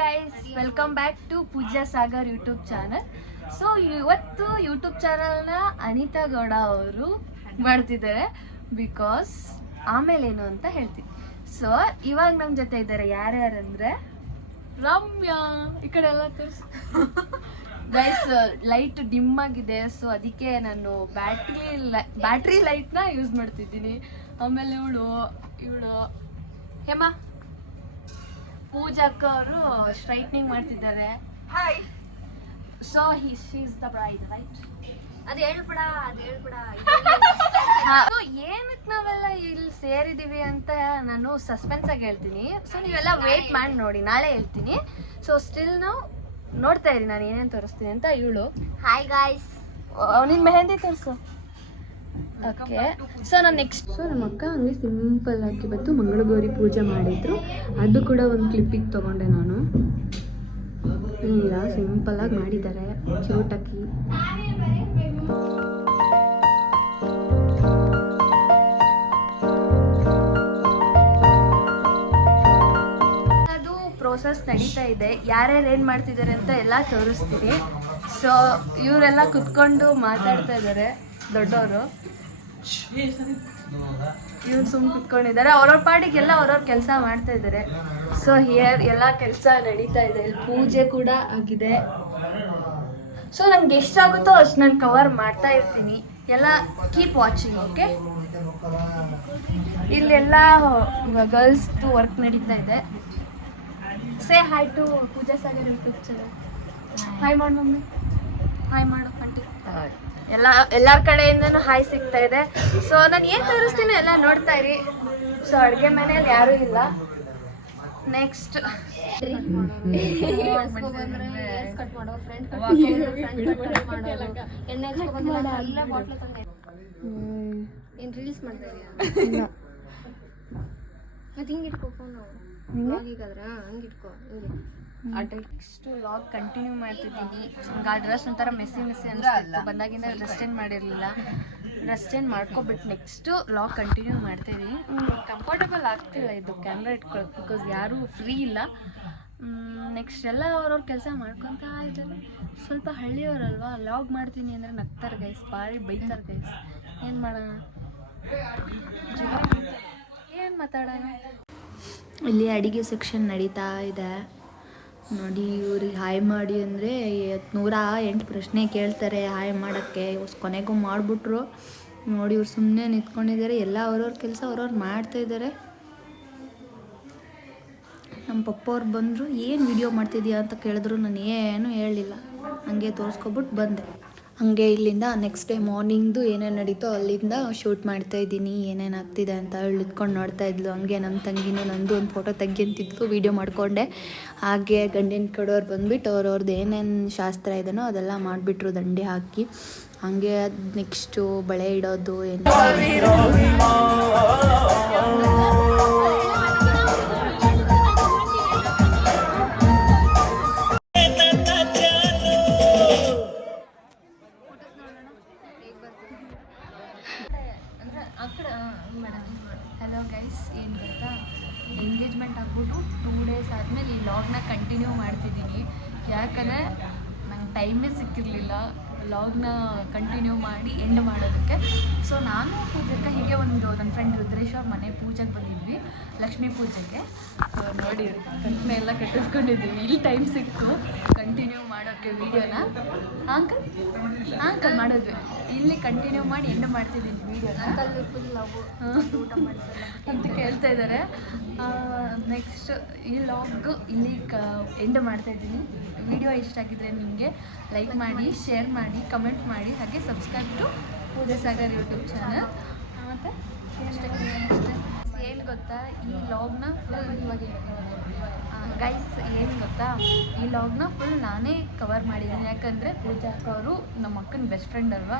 Guys, welcome back to Pooja Sagar YouTube channel. So ಇವತ್ತು YouTube ಚಾನಲ್ನ ಅನಿತಾ ಗೌಡ ಅವರು ಮಾಡ್ತಿದ್ದಾರೆ. ಬಿಕಾಸ್ ಆಮೇಲೆ ಏನು ಅಂತ ಹೇಳ್ತೀನಿ. ಸೊ ಇವಾಗ ನಮ್ಮ ಜೊತೆ ಇದ್ದಾರೆ ಯಾರ್ಯಾರಂದ್ರೆ ರಮ್ಯಾ. ಈ ಕಡೆ ಎಲ್ಲ ತೋರಿಸ್ ಗೈಸ್. ಲೈಟ್ ಡಿಮ್ ಆಗಿದೆ, ಸೊ ಅದಕ್ಕೆ ನಾನು ಬ್ಯಾಟ್ರಿ ಲೈಟ್ನ ಯೂಸ್ ಮಾಡ್ತಿದ್ದೀನಿ. ಆಮೇಲೆ ಇವಳು ಹೇಮಾ, ಪೂಜಾಕ್ಕ ಅವರು ಸ್ಟ್ರೈಟ್ನಿಂಗ್ ಮಾಡ್ತಿದ್ದಾರೆ. Hi. So she is the bride, right? ಅದು ಹೇಳ್ಬಿಡ. ಏನಕ್ಕೆ ನಾವೆಲ್ಲ ಇಲ್ಲಿ ಸೇರಿದೀವಿ ಅಂತ ನಾನು ಸಸ್ಪೆನ್ಸ್ ಆಗಿ ಹೇಳ್ತೀನಿ. ಸೊ ನೀವೆಲ್ಲ ವೇಟ್ ಮಾಡಿ ನೋಡಿ, ನಾಳೆ ಹೇಳ್ತೀನಿ. ಸೊ ಸ್ಟಿಲ್ ನಾವು ನೋಡ್ತಾ ಇರಿ ನಾನು ಏನೇನು ತೋರಿಸ್ತೀನಿ ಅಂತ. ಇವಳು ಹಾಯ್ ಗಾಯ್ಸ್. ನಿನ್ನ ಮೆಹಂದಿ ತೋರಿಸು. ಓಕೆ. ಸೊ ನಾನು ನೆಕ್ಸ್ಟ್ ನಮ್ಮ ಅಕ್ಕ ಹಂಗೆ ಸಿಂಪಲ್ ಆಗಿ ಇವತ್ತು ಮಂಗಳಗೌರಿ ಪೂಜೆ ಮಾಡಿದ್ರು. ಅದು ಕೂಡ ಒಂದು ಕ್ಲಿಪ್ಪಿಗೆ ತೊಗೊಂಡೆ ನಾನು. ಇಲ್ಲ, ಸಿಂಪಲ್ ಆಗಿ ಮಾಡಿದ್ದಾರೆ, ಕ್ಯೂಟಾಗಿ. ಅದು ಪ್ರೋಸೆಸ್ ನಡೀತಾ ಇದೆ. ಯಾರ್ಯಾರು ಏನು ಮಾಡ್ತಿದ್ದಾರೆ ಅಂತ ಎಲ್ಲ ತೋರಿಸ್ತೀನಿ. ಸೊ ಇವರೆಲ್ಲ ಕುತ್ಕೊಂಡು ಮಾತಾಡ್ತಾ ಇದ್ದಾರೆ, ದೊಡ್ಡವರು. ಇವ್ರು ಸುಮ್ಮನೆ ಕುತ್ಕೊಂಡಿದ್ದಾರೆ. ಅವ್ರವ್ರ ಪಾಡಿಗೆಲ್ಲ ಅವ್ರವ್ರ ಕೆಲಸ ಮಾಡ್ತಾ ಇದ್ದಾರೆ. ಸೊ ಹಿಯರ್ ಎಲ್ಲ ಕೆಲಸ ನಡೀತಾ ಇದೆ. ಪೂಜೆ ಕೂಡ ಆಗಿದೆ. ಸೊ ನಂಗೆ ಎಷ್ಟಾಗುತ್ತೋ ಅಷ್ಟು ನಾನು ಕವರ್ ಮಾಡ್ತಾ ಇರ್ತೀನಿ. ಎಲ್ಲ ಕೀಪ್ ವಾಚಿಂಗ್, ಓಕೆ? ಇಲ್ಲೆಲ್ಲ ಗರ್ಲ್ಸ್ದು ವರ್ಕ್ ನಡೀತಾ ಇದೆ. Say hi to Pooja Sagar YouTube channel. Hi ಮಾಡು ಮಮ್ಮಿ, ಹಾಯ್ ಮಾಡು ಆಂಟಿ. ಎಲ್ಲರ ಕಡೆಯಿಂದನೂ ಹಾಯ್ ಸಿಗ್ತಾ ಇದೆ. ಸೊ ನಾನು ಏನು ತೋರಿಸ್ತೀನಿ ಎಲ್ಲ ನೋಡ್ತಾ ಇರಿ. ಸೊ ಅಡುಗೆ ಮನೇಲಿ ಯಾರೂ ಇಲ್ಲ. ನೆಕ್ಸ್ಟ್ ಏನು ರೀಲ್ಸ್ ಮಾಡ್ತಾ ಇದೆಯಾ? ಮತ್ತೆ ಹಿಂಗೆ ಇಟ್ಕೋ ಫೋನು. ಹೀಗಾದ್ರೆ ಹಂಗೆ ಇಟ್ಕೋ, ಹಿಂಗೆ. ನೆಕ್ಸ್ಟ್ ಲಾಗ್ ಕಂಟಿನ್ಯೂ ಮಾಡ್ತಿದ್ದೀನಿ. ಆ ಡ್ರೆಸ್ ಒಂಥರ ಮೆಸ್ಸಿ ಅನಿಸ್ತಿತ್ತು. ಬಂದಾಗಿಂದ ಡ್ರೆಸ್ ಚೇಂಜ್ ಮಾಡಿರಲಿಲ್ಲ. ಡ್ರೆಸ್ ಚೇಂಜ್ ಮಾಡ್ಕೊಬಿಟ್ಟು ನೆಕ್ಸ್ಟು ಲಾಗ್ ಕಂಟಿನ್ಯೂ ಮಾಡ್ತಾಯಿದ್ದೀನಿ. ಕಂಫರ್ಟಬಲ್ ಆಗ್ತಿಲ್ಲ ಇದು ಕ್ಯಾಮ್ರಾ ಇಟ್ಕೊಳ್ಳೋದು, ಬಿಕಾಸ್ ಯಾರೂ ಫ್ರೀ ಇಲ್ಲ. ನೆಕ್ಸ್ಟ್ ಎಲ್ಲ ಅವ್ರವ್ರ ಕೆಲಸ ಮಾಡ್ಕೊತಾ ಇದ್ದಾರೆ. ಸ್ವಲ್ಪ ಹಳ್ಳಿಯವರಲ್ವಾ, ಲಾಗ್ ಮಾಡ್ತೀನಿ ಅಂದರೆ ನಗ್ತಾರೆ ಗೈಸ್, ಭಾರಿ ಬೈತಾರೆ ಗೈಸ್. ಏನು ಮಾಡೋಣ, ಏನು ಮಾತಾಡೋಣ. ಇಲ್ಲಿ ಅಡಿಗೆ ಸೆಕ್ಷನ್ ನಡೀತಾ ಇದೆ ನೋಡಿ. ಇವ್ರಿಗೆ ಹಾಯ್ ಮಾಡಿ ಅಂದರೆ 108 ಪ್ರಶ್ನೆ ಕೇಳ್ತಾರೆ ಹಾಯ್ ಮಾಡೋಕ್ಕೆ. ಕೊನೆಗೂ ಮಾಡಿಬಿಟ್ರು ನೋಡಿ. ಇವ್ರು ಸುಮ್ಮನೆ ನಿಂತ್ಕೊಂಡಿದ್ದಾರೆ. ಎಲ್ಲ ಅವ್ರವ್ರ ಕೆಲಸ ಅವ್ರವ್ರು ಮಾಡ್ತಾಯಿದ್ದಾರೆ. ನಮ್ಮ ಪಪ್ಪ ಅವ್ರು ಬಂದರು, ಏನು ವಿಡಿಯೋ ಮಾಡ್ತಿದ್ಯಾ ಅಂತ ಕೇಳಿದ್ರು. ನಾನು ಏನೂ ಹೇಳಲಿಲ್ಲ, ಹಂಗೆ ತೋರಿಸ್ಕೊಬಿಟ್ಟು ಬಂದೆ. ಹಾಗೆ ಇಲ್ಲಿಂದ ನೆಕ್ಸ್ಟ್ ಡೇ ಮಾರ್ನಿಂಗ್ದು ಏನೇನು ನಡೀತೋ ಅಲ್ಲಿಂದ ಶೂಟ್ ಮಾಡ್ತಾಯಿದ್ದೀನಿ. ಏನೇನು ಆಗ್ತಿದೆ ಅಂತ ಇಟ್ಕೊಂಡು ನೋಡ್ತಾ ಇದ್ಲು. ಹಂಗೆ ನಮ್ಮ ತಂಗಿನೂ ನಂದು ಒಂದು ಫೋಟೋ ತೆಗಿಯಂತಿದ್ಲು, ವೀಡಿಯೋ ಮಾಡಿಕೊಂಡೆ. ಹಾಗೆ ಗಂಡಿನ ಕಡೆಯವ್ರು ಬಂದುಬಿಟ್ಟು ಅವ್ರವ್ರದ್ದು ಏನೇನು ಶಾಸ್ತ್ರ ಇದೆನೋ ಅದೆಲ್ಲ ಮಾಡಿಬಿಟ್ರು, ದಂಡೆ ಹಾಕಿ. ಹಾಗೆ ನೆಕ್ಸ್ಟು ಬಳೆ ಇಡೋದು ಏನು ಹಲೋ ಗೈಸ್. ಏನು ಗೊತ್ತಾ, ಎಂಗೇಜ್ಮೆಂಟ್ ಆಗ್ಬಿಟ್ಟು 2 ಡೇಸ್ ಆದಮೇಲೆ ಈ ಲಾಗ್ನ ಕಂಟಿನ್ಯೂ ಮಾಡ್ತಿದ್ದೀನಿ. ಯಾಕಂದರೆ ನಂಗೆ ಟೈಮೇ ಸಿಕ್ಕಿರಲಿಲ್ಲ ಲಾಗ್ನ ಕಂಟಿನ್ಯೂ ಮಾಡಿ ಎಂಡ್ ಮಾಡೋದಕ್ಕೆ. ಸೊ ನಾನು ಪೂಜೆಗೆ ಹೀಗೆ ಒಂದು ನನ್ನ ಫ್ರೆಂಡ್ ರುದ್ರೇಶ್ ಅವ್ರ ಮನೆ ಪೂಜೆಗೆ ಬಂದಿದ್ವಿ, ಲಕ್ಷ್ಮೀ ಪೂಜೆಗೆ. ನೋಡಿ ಕಟ್ನೆ ಎಲ್ಲ ಕಟ್ಟಿಸ್ಕೊಂಡಿದ್ದೀವಿ. ಇಲ್ಲಿ ಟೈಮ್ ಸಿಕ್ತು ಕಂಟಿನ್ಯೂ ಮಾಡೋಕ್ಕೆ ವೀಡಿಯೋನ. ಅಂಕಲ್ ಮಾಡಿದ್ವಿ. ಇಲ್ಲಿ ಕಂಟಿನ್ಯೂ ಮಾಡಿ ಎಂಡ್ ಮಾಡ್ತಿದ್ದೀನಿ ವೀಡಿಯೋನ. ಊಟ ಮಾಡ್ತಾರೆ ಅಂತ ಕೇಳ್ತಾ ಇದ್ದಾರೆ. ನೆಕ್ಸ್ಟ್ ಈ ಲಾಗ್ ಇಲ್ಲಿ ಎಂಡ್ ಮಾಡ್ತಾಯಿದ್ದೀನಿ. ವಿಡಿಯೋ ಇಷ್ಟ ಆಗಿದ್ರೆ ನಿಮಗೆ ಲೈಕ್ ಮಾಡಿ, ಶೇರ್ ಮಾಡಿ, ಕಮೆಂಟ್ ಮಾಡಿ. ಹಾಗೆ subscribe to Pooja Sagar YouTube channel. ಮತ್ತು ಏನು ಗೊತ್ತಾ, ಈ ಲಾಗ್ನ ಗೈಸ್ ಏನು ಗೊತ್ತಾ, ಈ ಲಾಗ್ನ ಫುಲ್ ನಾನೇ ಕವರ್ ಮಾಡಿದ್ದೀನಿ. ಯಾಕಂದರೆ ಪೂಜಾ ಅವರು ನಮ್ಮ ಅಕ್ಕನ ಬೆಸ್ಟ್ ಫ್ರೆಂಡ್ ಅಲ್ವಾ,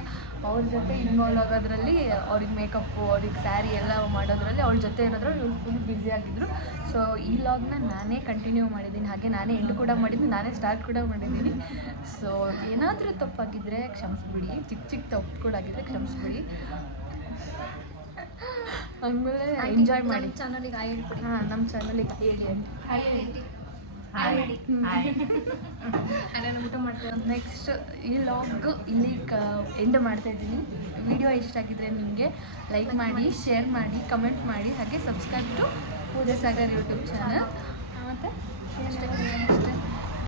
ಅವ್ರ ಜೊತೆ ಇನ್ವಾಲ್ವ್ ಆಗೋದ್ರಲ್ಲಿ, ಅವ್ರಿಗೆ ಮೇಕಪ್ಪು, ಅವ್ರಿಗೆ ಸ್ಯಾರಿ ಎಲ್ಲ ಮಾಡೋದ್ರಲ್ಲಿ ಅವ್ರ ಜೊತೆ ಇರೋದ್ರಲ್ಲಿ ಇವ್ರು ಫುಲ್ ಬ್ಯುಸಿ ಆಗಿದ್ದರು. ಸೊ ಈ ಲಾಗ್ನ ನಾನೇ ಕಂಟಿನ್ಯೂ ಮಾಡಿದ್ದೀನಿ. ಹಾಗೆ ನಾನೇ ಎಂಡ್ ಕೂಡ ಮಾಡಿದ್ದೀನಿ, ನಾನೇ ಸ್ಟಾರ್ಟ್ ಕೂಡ ಮಾಡಿದ್ದೀನಿ. ಸೊ ಏನಾದರೂ ತಪ್ಪಾಗಿದ್ದರೆ ಕ್ಷಮಿಸ್ಬಿಡಿ, ಚಿಕ್ಕ ತಪ್ಪು ಕೂಡ ಆಗಿದ್ದರೆ ಕ್ಷಮಿಸ್ಬಿಡಿ. ಆಮೇಲೆ ಎಂಜಾಯ್ ಮಾಡಿ. ಚಾನಲಿಗೆ ಹಾಯ್ ಹೇಳ್ಬಿಡಿ. ಹಾಂ, ನಮ್ಮ ಚಾನಲಿಗೆ ಹೇಳಿ. ನಾನು ಊಟ ಮಾಡ್ತೇನೆ. ನೆಕ್ಸ್ಟ್ ಈ ಲಾಗ್ ಇಲ್ಲಿ ಎಂಡ್ ಮಾಡ್ತಾ ಇದ್ದೀನಿ. ವಿಡಿಯೋ ಇಷ್ಟ ಆಗಿದ್ರೆ ನಿಮಗೆ ಲೈಕ್ ಮಾಡಿ, ಶೇರ್ ಮಾಡಿ, ಕಮೆಂಟ್ ಮಾಡಿ, ಹಾಗೆ subscribe to Pooja Sagar YouTube channel. ಮತ್ತು